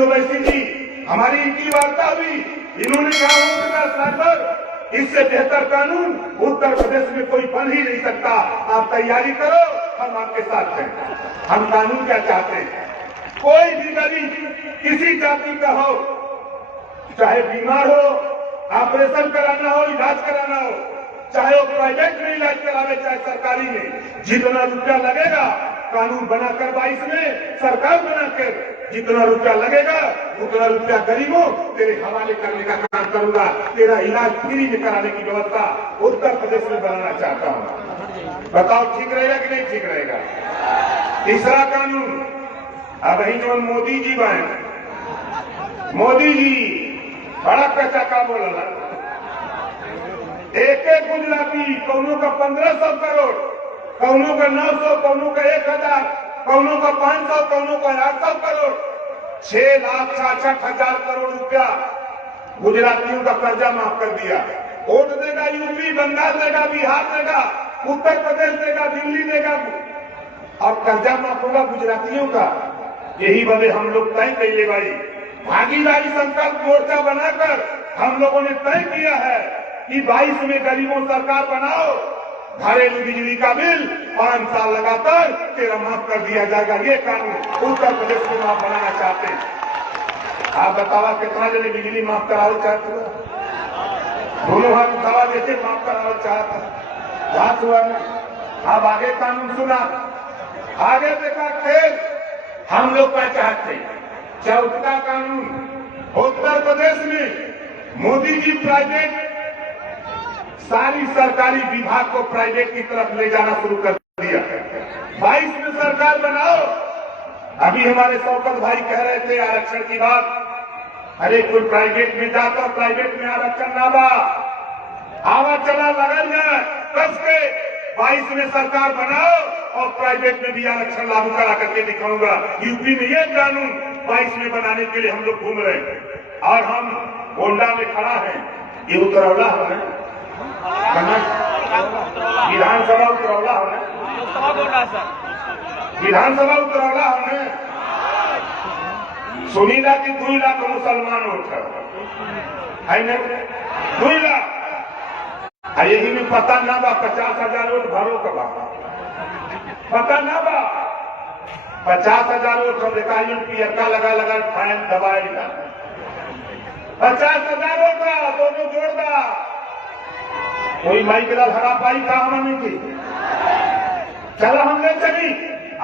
ओवैसी जी हमारी इनकी वार्ता हुई, इन्होंने कहा ओमप्रकाश राठौर इससे बेहतर कानून उत्तर प्रदेश में कोई बन ही नहीं सकता, आप तैयारी करो, हम आपके साथ हैं। हम कानून क्या चाहते हैं, कोई भी गरीब किसी जाति का हो, चाहे बीमार हो, ऑपरेशन कराना हो, इलाज कराना हो, चाहे वो प्राइवेट में इलाज करावे चाहे सरकारी में, जितना रुपया लगेगा कानून बनाकर 22 में सरकार बनाकर जितना रुपया लगेगा उतना रुपया गरीबों तेरे हवाले करने का काम करूंगा। तेरा इलाज फ्री में कराने की व्यवस्था उत्तर प्रदेश में बनाना चाहता हूं। बताओ ठीक रहेगा कि नहीं ठीक रहेगा। तीसरा कानून, अब ही जो मोदी जी बने, मोदी जी बड़ा कच्चा का बोला, एक एक गुजराती कौनों का 1500 करोड़, कौनों का 900, कौनों का 1000, कौनों का 500, कौनों का 800 करोड़, 6,66,000 करोड़ रुपया गुजरातियों का कर्जा माफ कर दिया। वोट देगा यूपी, बंगाल देगा, बिहार देगा, उत्तर प्रदेश देगा, दिल्ली देगा, और कर्जा माफ होगा गुजरातियों का। यही वजह हम लोग तय कर ले भाई, भागीदारी संकल्प मोर्चा बनाकर हम लोगों ने तय किया है कि 22 में गरीबों सरकार बनाओ, घरेलू बिजली का बिल 5 साल लगातार तेरा माफ कर दिया जाएगा। ये कानून उत्तर प्रदेश में माफ बनाना चाहते हैं। आप बतावा कितना जने बिजली माफ कराओ चाहते हो, दोनों हाथ उठावा जैसे माफ कराओ चाहता, बात हुआ ना। अब आगे कानून सुना, आगे देखा खेल हम लोग क्या चाहते हैं। चौथा कानून, उत्तर प्रदेश में मोदी जी प्राइवेट सारी सरकारी विभाग को प्राइवेट की तरफ ले जाना शुरू कर दिया। 22 में सरकार बनाओ। अभी हमारे शौकत भाई कह रहे थे आरक्षण की बात, अरे कोई प्राइवेट में जाता, प्राइवेट में आरक्षण ना बा, आवा चला लगल जाए कस के 22 में सरकार बनाओ और प्राइवेट में भी आरक्षण लागू करा करके दिखाऊंगा। यूपी में ये कानून 22 में बनाने के लिए हम लोग घूम रहे हैं और हम गोंडा में खड़ा है। ये उतरौला है, विधानसभा उतरौला होने, विधानसभा उतरौला होने, सुनीला की 2 लाख मुसलमान वोट है ना, 2 लाख। यही में पता ना बा 50,000 वोट भरो का बा, पता ना बा 50,000 वोट सब देखा पियरका लगा लगा फाइन दबाएगा। 50,000 वोट का दोनों जोड़ दा, कोई माइक हरा पाई का हमने की। चलो हमने चली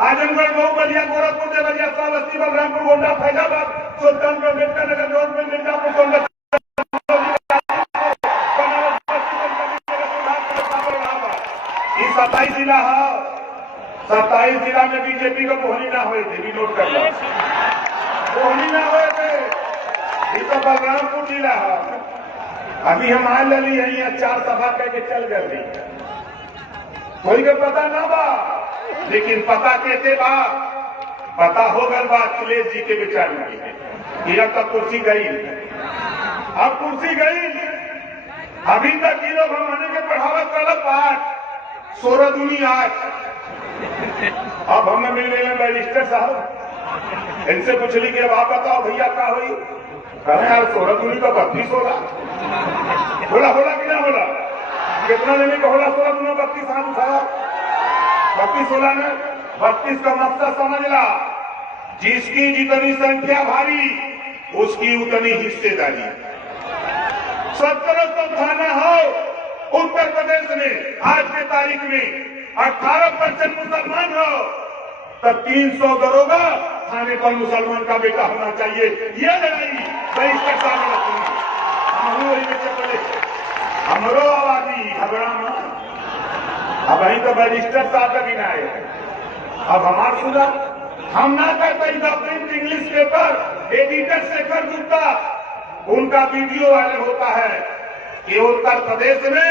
आजमगढ़, मऊ, बलिया, गोरखपुर, देवरिया, श्रावस्ती, बलरामपुर, गोंडा, फैजाबाद, सुल्तानपुर, अम्बेडकर नगर, जौनपुर, मिर्जापुर, सोनभद्र, 27 जिला है। 27 जिला में बीजेपी को बोहनी ना हुए थे, नोट कर लो, बोहनी ना हुए थे। ये तो बलरामपुर जिला है। अभी हम आए लली है, यहाँ 4 सभा करके चल गए, कोई को पता ना बा, लेकिन पता कहते बा, पता हो गल बा अखिलेश जी के विचार में। यह तक कुर्सी गई, अब कुर्सी गई, अभी तक ये लोग हमने के बढ़ावा कर पाठ 16 दूनी 8। अब हमें मिलने में बैरिस्टर साहब, इनसे पूछ ली कि अब आप बताओ भैया क्या हुई, कहें यार 16 दूनी का 32 होला, होला कि ना होला, कितना लेने का होला 16 दूनी 32 हाथ उठाया, 32 होला ने 32 का मकसद समझ ला, जिसकी जितनी संख्या भारी उसकी उतनी हिस्सेदारी। 1700 थाना हो उत्तर प्रदेश में, आज के तारीख में 18% मुसलमान हो, तब 300 दरोगा थाने पर मुसलमान का बेटा होना चाहिए। ये लड़ाई बैरिस्टर साहब रखूंगी, हमरो आबादी झगड़ा में। अब वही तो बैरिस्टर साहब भी ना आए, अब हमार सुना हम ना करते print English paper editor Shekhar Gupta, उनका वीडियो वायरल होता है कि उत्तर प्रदेश में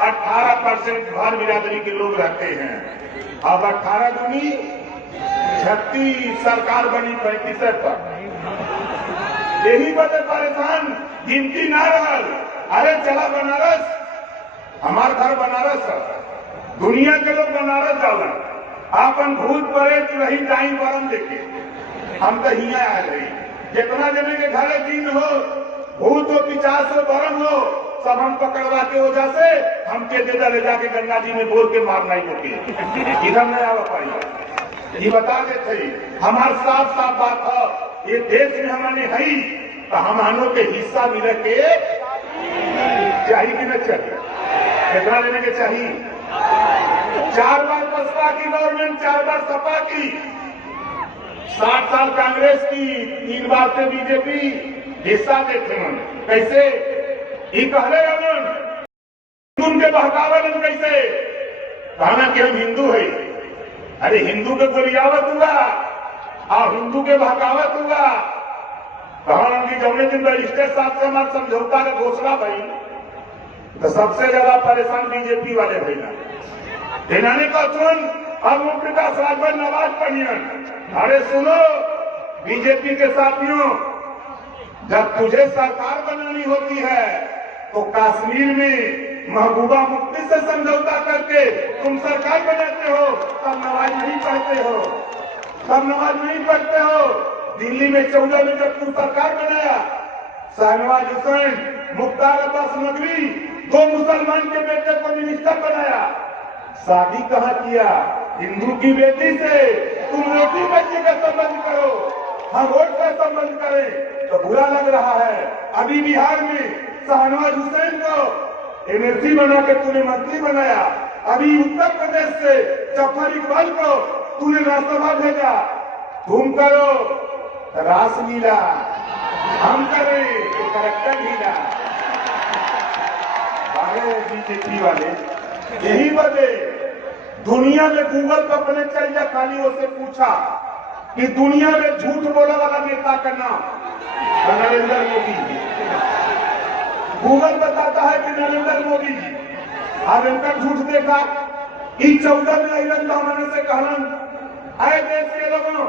18% भर बिरादरी के लोग रहते हैं। अब 18 दूनी 36, सरकार बनी 35 पर। यही वजह परेशान गिनती ना रहल। अरे चला बनारस, हमार घर बनारस है, दुनिया के लोग बनारस जाला, आपन भूत परे रही जाई वरम देखे, हम तो हिया आ रही जितना जने के घरे जीन हो, भूत हो, पिचास हो, बरम हो, सब हम पकड़वा के वजह से हमके दे ले जाके गंगा जी में बोल के मारना ही होती इधर नहीं आवा पाई। ये बता देते हमार साफ साफ बात है, ये देश में हमारे है तो हमानों के हिस्सा मिले के चाहिए कि न चाहिए, कितना लेने के चाहिए। 4 बार बसपा की गवर्नमेंट, 4 बार सपा की, 60 साल कांग्रेस की, 3 बार से बीजेपी हिस्सा देते मन कैसे ये कहले अमन उनके बहकावलन कैसे कहना कि हम हिंदू है। अरे हिंदू के गोलियावत हुआ और हिंदू के बहकावत हुआ कहा कि जौने दिन रजिस्टर साहब से हमारे समझौता का घोषणा भई तो सबसे ज्यादा परेशान बीजेपी वाले भैया इन्होंने कहा सुन अब ओम प्रकाश राजभर नवाज पढ़ियन। अरे सुनो बीजेपी के साथियों, जब तुझे सरकार बनानी होती है तो कश्मीर में महबूबा मुफ्ती से समझौता करके तुम सरकार बनाते हो, तब नमाज नहीं पढ़ते हो, तब नमाज नहीं पढ़ते हो। दिल्ली में 14 में जब तुम सरकार बनाया, शाहनवाज हुसैन, मुख्तार अब्बास नकवी 2 मुसलमान के बेटे को मिनिस्टर बनाया। शादी कहाँ किया? हिंदू की बेटी से। तुम रोटी बेटी का संबंध करो, हम वोट का संबंध करें तो बुरा लग रहा है। अभी बिहार में शाहनवाज हुसैन को एनएलसी बना के तूने मंत्री बनाया, अभी उत्तर प्रदेश से जफर इकबाल को तूने राज्यसभा भेजा। तुम करो रासलीला, हम करें तो करेक्टर लीला। बीजेपी वाले यही वजह दुनिया में गूगल पर अपने चल जा, खाली उससे पूछा कि दुनिया में झूठ बोलने वाला नेता का नाम नरेंद्र मोदी जी। गूगल बताता है कि नरेंद्र मोदी जी। अब इनका झूठ देखा कि 14 में अलन दामने से कहलन आए देश के लोगों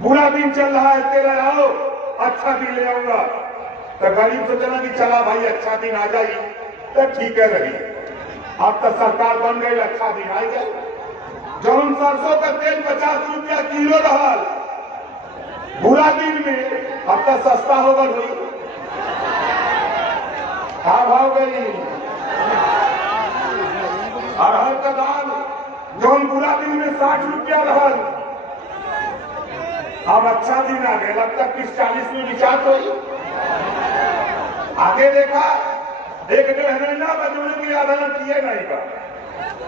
बुरा दिन चल रहा है, तेरा आओ अच्छा दिन ले आऊंगा। तो गरीब सोचना कि चला भाई अच्छा दिन आ जाए तो ठीक है रही। अब तो सरकार बन गई, अच्छा दिन आ गया। जौन सरसों का तेल 50 रुपया किलो रहा बुरा दिन में, अब तो सस्ता हो गई। क्या भाव गई? अरहर का दाल जौन बुरा दिन में 60 रुपया रहा, अब अच्छा दिन आ गया। अब तक 30-40 में विचार हुई। आगे देखा एक जो है ना बजौने की आधार किए नहीं का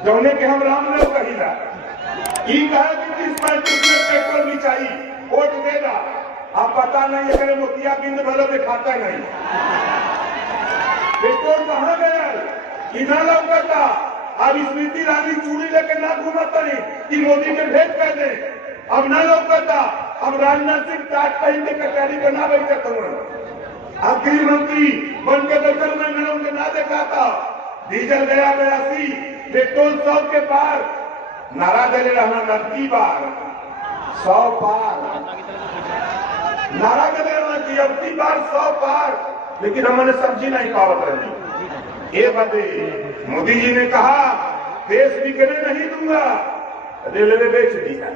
जौने के हम राम ने कहिला ई कहा कि 30-35 में पेट्रोल भी चाहिए, वोट देगा। अब पता नहीं है मोतिया बिंद भलो में खाता नहीं। पेट्रोल कहाँ गया इना लौकता। अब स्मृति ईरानी चूड़ी लेके ना घूमता नहीं कि मोदी के भेंट कर दे, अब ना लौकता। अब राजनाथ सिंह टाट पहन के कचहरी पे ना बैठता हूँ। अब गृह मंत्री बन के बैठल में उनके ना देखा था। डीजल गया 82, पेट्रोल 100 के पार। नारा दे रहना 90 बार 100 पार नारा दे रहना कि अब की बार 100 पार, लेकिन हमने सब्जी नहीं पावत रही। ये बातें मोदी जी ने कहा देश बिकने नहीं दूंगा, रेलवे बेच दिया,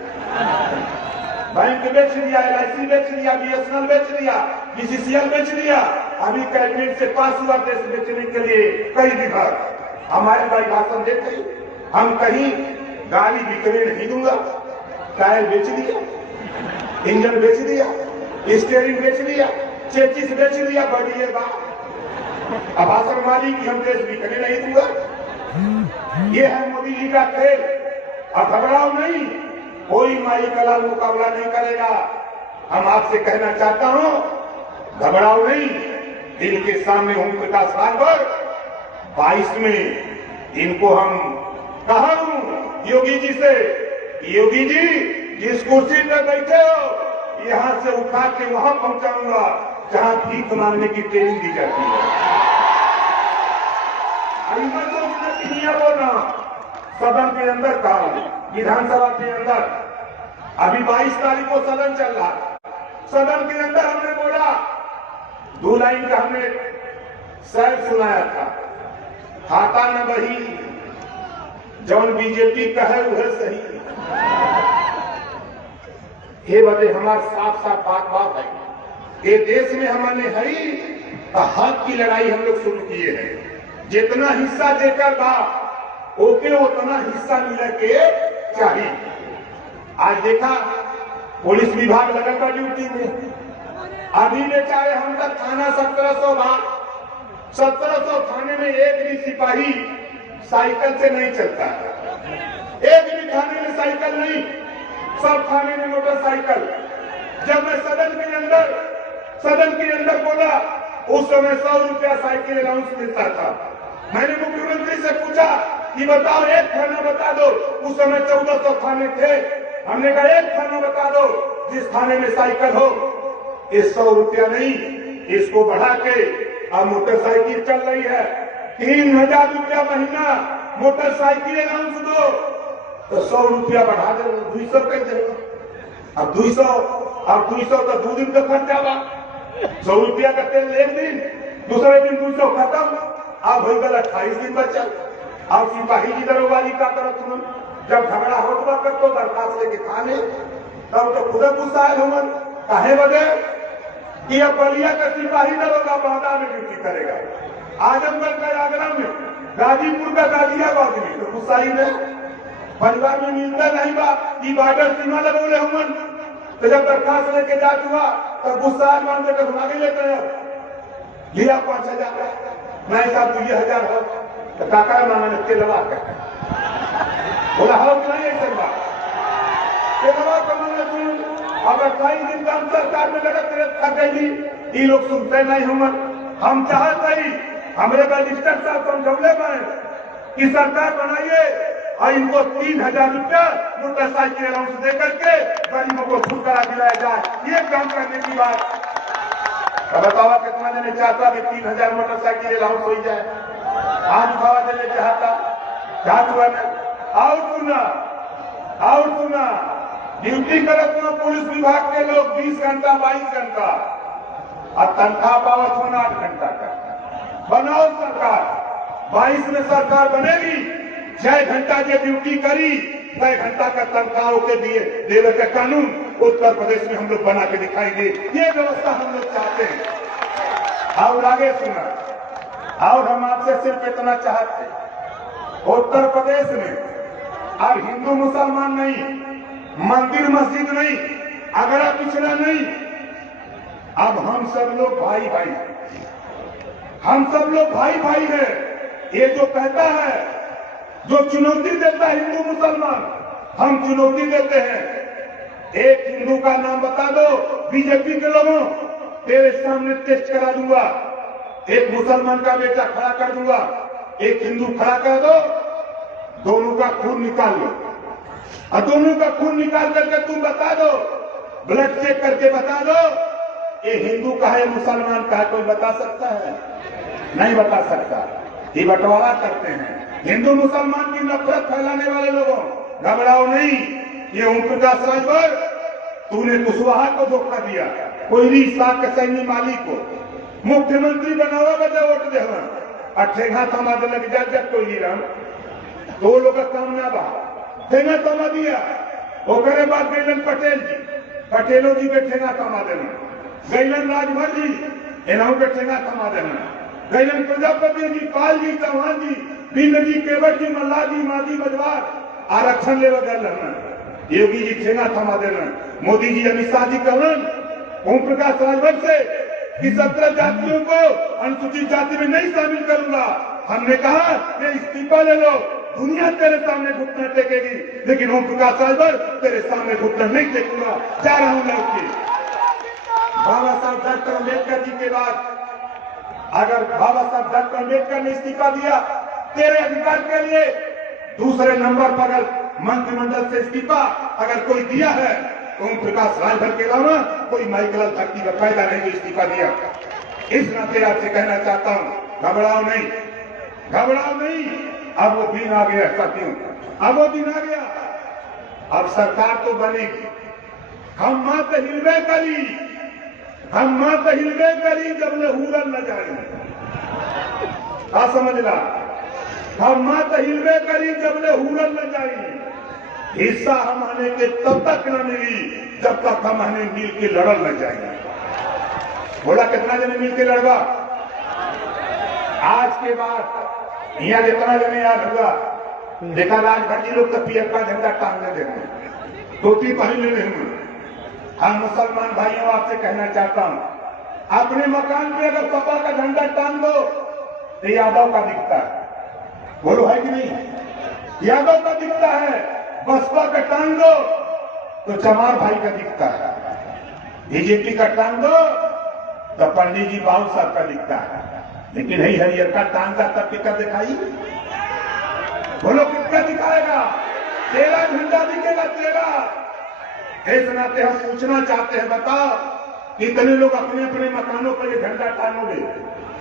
बैंक बेच दिया, LIC बेच दिया, BSNL बेच दिया, BCCL बेच दिया। अभी कैबिनेट से पास हुआ देश बेचने के लिए कई विभाग। हमारे भाई भाषण देते हम कहीं गाड़ी बिकने नहीं दूंगा, टायर बेच दिया, इंजन बेच दिया, स्टीयरिंग बेच दिया, चेचिस बेच दिया। बढ़िए बात। अब भाषण मारी कि हम देश बिकने नहीं दूंगा। ये है मोदी जी का खेल। अब घबराओ नहीं, कोई माई कला मुकाबला नहीं करेगा। हम आपसे कहना चाहता हूं घबराओ नहीं। इनके सामने ओम प्रकाश राजभर 22 में इनको हम कहा हूं योगी जी से, योगी जी जिस कुर्सी पर बैठे हो यहां से उठा के वहां पहुंचाऊंगा जहां भीख मांगने की ट्रेनिंग दी जाती है। बोलना सदन के अंदर कहा, विधानसभा के अंदर अभी 22 तारीख को सदन चल रहा। सदन के अंदर हमने बोला 2 लाइन का हमने शायद सुनाया था, खाता न बही जौन बीजेपी कहे वह सही। ये बातें हमारे साफ साफ बात है। ये देश में हमने हरी हक की लड़ाई हम लोग शुरू किए हैं। जितना हिस्सा देकर बा ओके उतना हिस्सा मिले के चाहिए। आज देखा पुलिस विभाग लगा था ड्यूटी में, अभी बेचारे हम तक थाना 1700 भाग 1700 थाने में एक भी सिपाही साइकिल से नहीं चलता है। एक भी थाने में साइकिल नहीं, सब थाने में मोटरसाइकिल। जब मैं सदन के अंदर बोला उस समय 100 रुपया साइकिल अलाउंस मिलता था। मैंने मुख्यमंत्री से पूछा कि बताओ एक थाना बता दो, उस समय 1400 थाने थे। हमने कहा एक थाना बता दो जिस थाने में साइकिल हो। ये 100 रुपया नहीं, इसको बढ़ा के अब मोटरसाइकिल चल रही है 3000 रुपया महीना मोटरसाइकिल अलाउंस दो, तो 100 रुपया बढ़ा दो 200 कर दे। अब 200 तो 2 दिन का खर्चा बा। 100 रुपया का तेल एक दिन, दूसरे दिन 200 खत्म। अब हो गया 28 दिन बचल। अब सिपाही की दरोगारी का तरफ तुम जब झगड़ा होगा कर तो दरखास्त लेके थाने, तब तो खुद गुस्सा आए हम काहे बजे कि अब बलिया का सिपाही दरोगा बांदा में ड्यूटी करेगा, आजमगढ़ का आगरा में, गाजीपुर का गाजियाबाद में, तो गुस्सा ही नहीं। परिवार में मिलता नहीं बा कि बॉर्डर सीमा लगोले हम, तो जब दरखास्त लेके जांच हुआ तब गुस्सा मान के आगे लेते हैं लिया 5000 नहीं साहब तो 1000 हो, तो काका मांगने तेलवा का बोला हो कि नहीं ऐसे बात तेलवा का मांगने सुन। अब 28 दिन का सरकार में लगा तेरे थक गई, ये लोग सुनते नहीं हम चाहते ही हमारे रजिस्टर साहब समझौले में कि सरकार बनाइए और इनको 3000 रुपया मोटरसाइकिल अलाउंस दे करके गरीबों को छुटकारा दिलाया जाए। ये काम करने की बात बतावा कितना देने चाहता कि 3000 मोटरसाइकिल अलाउंस हो जाए। आज भावा देने चाहता क्या हुआ ना। और सुना ड्यूटी करत हुआ पुलिस विभाग के लोग 20 घंटा 22 घंटा और तनख्वाह पावत होना 8 घंटा का। बनाओ सरकार, 22 में सरकार बनेगी, 6 घंटा जो ड्यूटी करी 6 घंटा का तनख्वाह के दिए देने का कानून उत्तर प्रदेश में हम लोग बना के दिखाएंगे। ये व्यवस्था हम लोग चाहते हैं। और आगे सुना, और हम आपसे सिर्फ इतना चाहते हैं, उत्तर प्रदेश में अब हिंदू मुसलमान नहीं, मंदिर मस्जिद नहीं, अगड़ा पिछड़ा नहीं, अब हम सब लोग भाई भाई, हम सब लोग भाई भाई हैं। ये जो कहता है, जो चुनौती देता है हिंदू मुसलमान, हम चुनौती देते हैं। एक हिंदू का नाम बता दो बीजेपी के लोगों, तेरे सामने टेस्ट करा दूंगा। एक मुसलमान का बेटा खड़ा कर दूंगा, एक हिंदू खड़ा कर दो, दोनों का खून निकाल लो और दोनों का खून निकाल करके तुम बता दो, ब्लड चेक करके बता दो ये हिंदू का है मुसलमान का है। कोई बता सकता है? नहीं बता सकता। ये बंटवारा करते हैं हिंदू मुसलमान की नफरत फैलाने वाले लोगों। घबराओ नहीं, ये ओम प्रकाश राजभर तूने कुशवाहा को धोखा दिया, कोई भी साख के सैनी माली को मुख्यमंत्री बनावा बजा वोट दे ठेगा थमा दिलक जब कोई हीराम दो लोग का काम ना बा ठेगा थमा दिया। ओकरे बाद गैलन पटेल जी, पटेलो जी के ठेगा थमा देना, गैलन राजभर जी इन्हों के ठेगा थमा देना, गैलन प्रजापति जी, पाल जी, चौहान जी, बिंद जी, केवट जी, मल्ला जी, माजी, मजवार आरक्षण ले गए रहना, योगी जी ठेगा थमा देना, मोदी जी, अमित शाह जी कहन ओम प्रकाश राजभर से कि 17 जातियों को अनुसूचित जाति में नहीं शामिल करूंगा। हमने कहा कि इस्तीफा ले लो, दुनिया तेरे सामने घुटना टेकेगी, लेकिन ओम प्रकाश राजभर तेरे सामने घुटना नहीं टेकूंगा। जा रहा हूं लौट के। बाबा साहब डॉक्टर अम्बेडकर जी के बाद अगर बाबा साहब डॉक्टर अम्बेडकर ने इस्तीफा दिया तेरे अधिकार के लिए, दूसरे नंबर पर अगर मंत्रिमंडल से इस्तीफा अगर कोई दिया है ओम प्रकाश राजभर के अलावा कोई माइकल धरती का फायदा नहीं इस्तीफा दिया। इस नाते आपसे कहना चाहता हूं, घबराओ नहीं, घबराओ नहीं। अब वो दिन आ गया साथियों, अब वो दिन आ गया। अब सरकार तो बनेगी, हम मात हिलवे करी, हम मात हिलवे करी जब ले हुरन न जाए। क्या समझला? हम मात हिलवे करी जब ले हुरन न जाए। हिस्सा हमारे के तब तक न मिली जब तक हम मिल के लड़ल न जाएंगे। बोला कितना जने मिलके लड़वा। आज के बाद यहाँ जितना जने याद हुआ, देखा राजभर जी लोग तो पीएफ का झंडा टांगने देते, टोपी पहन लेने हुए। हम मुसलमान भाइयों आपसे कहना चाहता हूं, अपने मकान पे अगर सपा का झंडा टांग दो तो यादव का दिखता है, बोलो है कि नहीं? यादव का दिखता है। बसपा का टांग दो तो चमार भाई का दिखता है, बीजेपी का टांग दो तो पंडित जी बाबू साहब का दिखता है। लेकिन है हरियर का टांगा तब कितना दिखाई, बोलो कितना दिखाएगा? तेरा झंडा दिखेगा तेरा। इस नाते हम पूछना चाहते हैं, बताओ कितने लोग अपने अपने मकानों पर ये झंडा टांगोगे?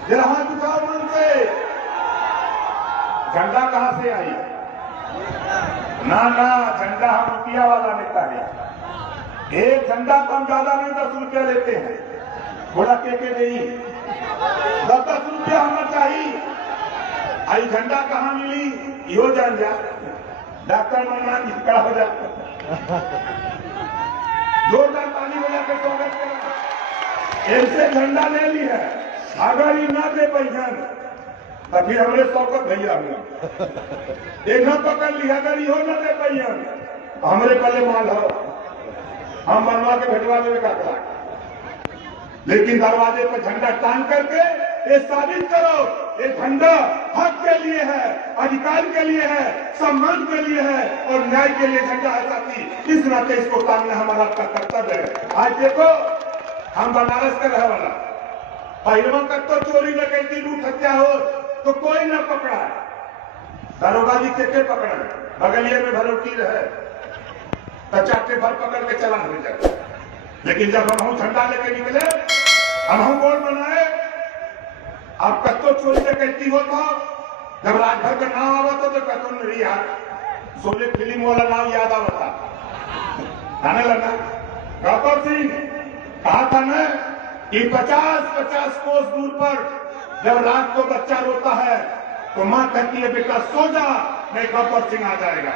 जरा हाथ उठाओ मन से। झंडा कहां से आई? ना ना, झंडा हम रुपया वाला नेता है। एक झंडा तो हम ज्यादा नहीं 10 रुपया लेते हैं, थोड़ा के देई 10 रुपया होना चाहिए। आई झंडा कहां मिली यो जान जा। डॉक्टर मनमान जी खड़ा हो जाता, जोरदार ताली बजा के स्वागत करा। ऐसे झंडा ले ली है, अगर ये ना दे पैजन तो फिर हमारे शौकत भैया हुआ एक न पकड़ लिया, अगर यो न दे पैजन तो हमारे पहले माल हो, हम बनवा के भेजवा देवे का। लेकिन दरवाजे पर झंडा टांग करके ये साबित करो ये झंडा हक के लिए है, अधिकार के लिए है, सम्मान के लिए है और न्याय के लिए झंडा है साथी। इस नाते इसको टांगना हमारा आपका कर्तव्य है। आज देखो हम बनारस के रहे वाला, पहलवा तक तो चोरी डकैती लूट हत्या हो तो कोई न पकड़ा, दरोगा जी के पकड़ा, बगलिया में भरोटी रहे तो चाटे भर पकड़ के चला हो जाए। लेकिन जब हम झंडा लेके निकले, हम बोर्ड बनाए, अब कत्तो चोरी डकैती होता, जब राजभर का नाम आवता तो कत्तो नहीं याद, सोले फिल्म वाला नाम याद आवता, आने लगा। गब्बर सिंह कहा था न कि 50-50 कोस दूर पर जब रात को बच्चा रोता है तो मां कहती है बेटा सो जा, नहीं गब्बर सिंह आ जाएगा।